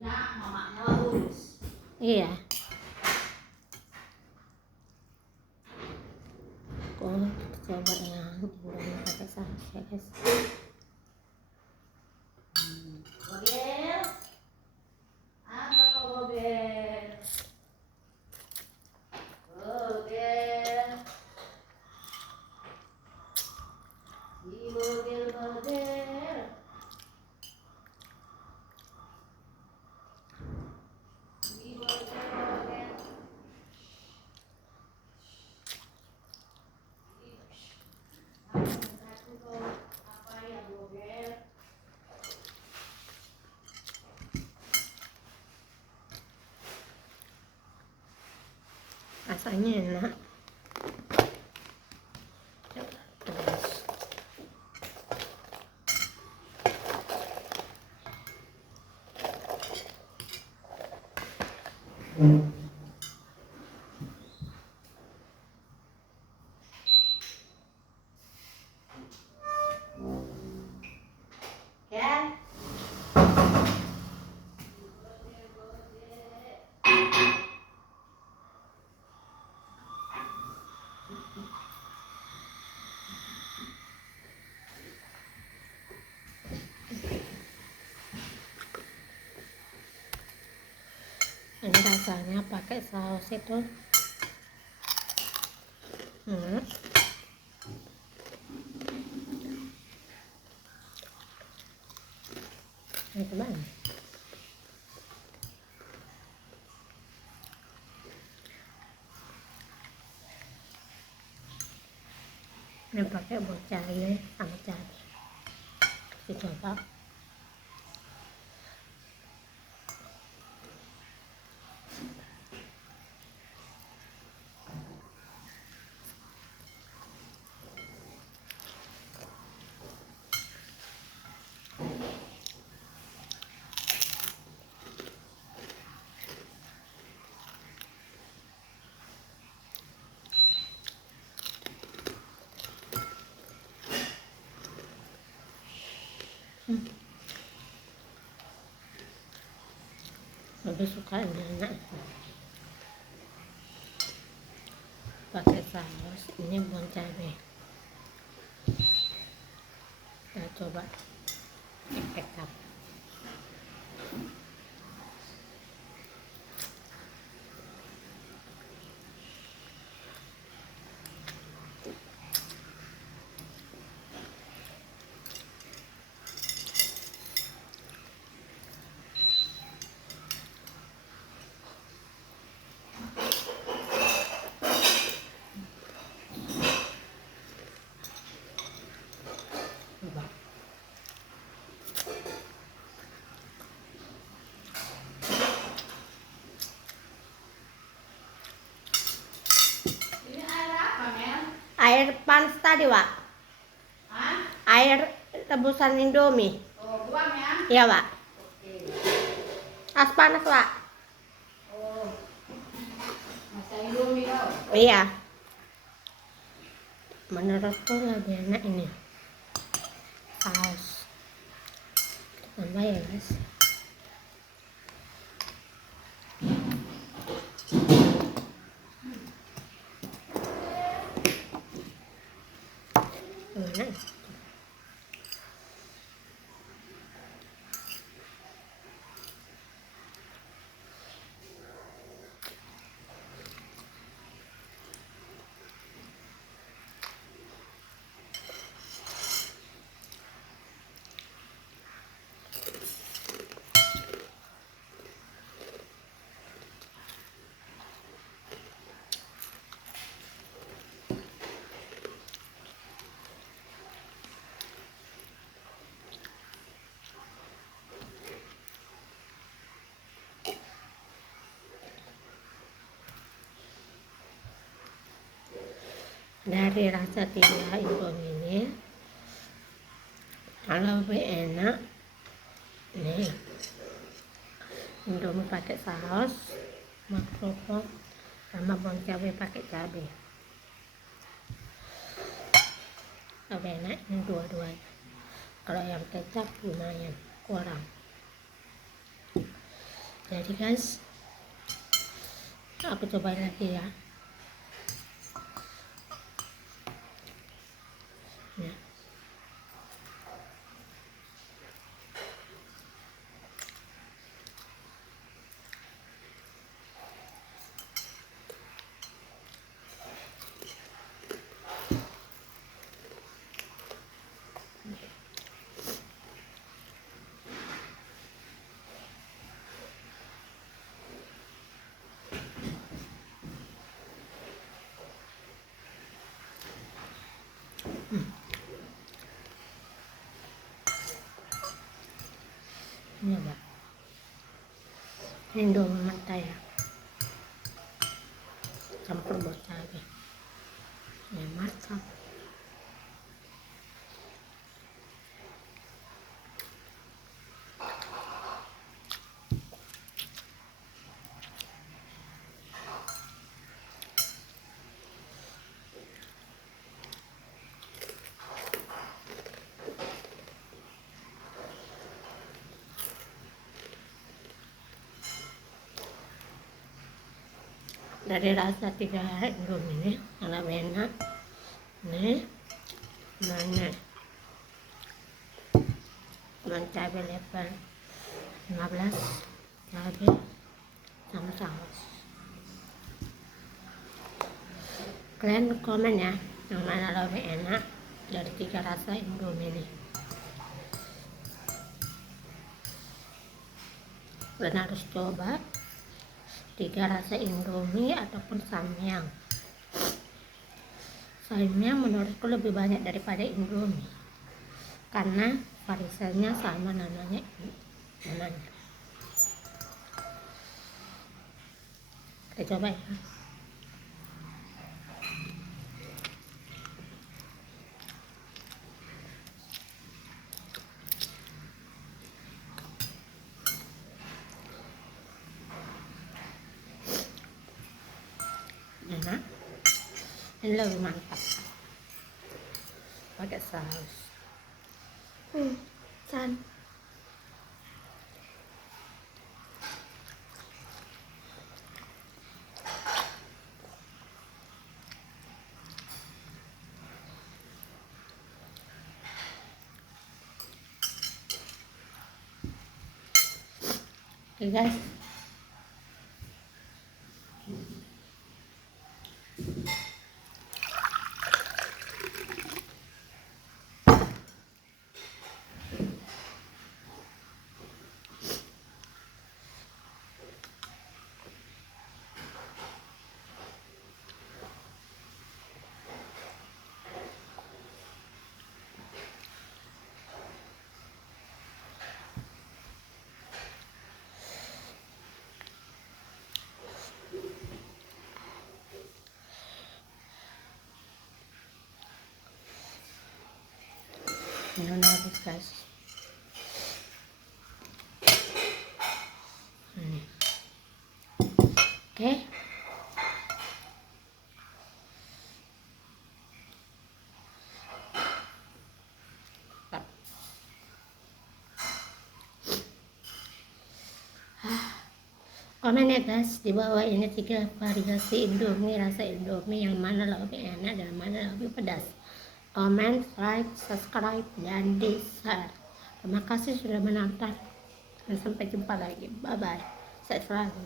Ya, mamanya urus. Iya. Aku coba yang Indomie pakai saus ya guys. Bogel. Apa kau bogel? Bogel. Di bogel bogel. Di bogel bogel. Aku kau apa ya bogel? Rasanya enak. Terus Ya. ini rasanya pakai saus itu ini teman. Ini pakai buat cabai sama cabai. Kita coba. Lebih suka ini enak pakai saus. Ini bon cabai. Kita coba kecap. Coba. Ini air apa, Mel? Air panas tadi, Wak. Hah? Air rebusan Indomie. Oh, buang ya. Iya, Wak. Oke. As panas, Wak. Oh. Masa Indomie kau? Iya. Menurutku lebih enak ini saus. Tambah ya guys. Gimana? Dari rasa 3 Indomie ini lebih enak nih Indomie pakai saus, makropot sama bon cabai pakai cabai. Lebih enak ini dua-duanya. Kalau yang kecap lumayan kurang. Jadi guys, aku cobain lagi ya. Nah, ini apa? Indomie mentah ya, campur buat cabai. Ya mantap. Dari rasa 3 Indomie ini sangat enak nih. Mana dengan cabai lebar 15, cabai sama saus. Kalian komen ya yang mana lebih enak dari 3 rasa Indomie ini. Kalian harus coba 3 rasa Indomie ataupun Samyang. Samyang menurutku lebih banyak daripada Indomie karena variasinya sama namanya. Kita coba ya. Enak, ini lebih mantap pakai saus. Can oke guys, ini udah habis guys. Oke. Komen ya guys di bawah ini 3 variasi Indomie, rasa Indomie yang mana lebih enak dan mana lebih pedas. Comment, like, subscribe, dan di share. Terima kasih sudah menonton dan sampai jumpa lagi. Bye bye. Sehat selalu.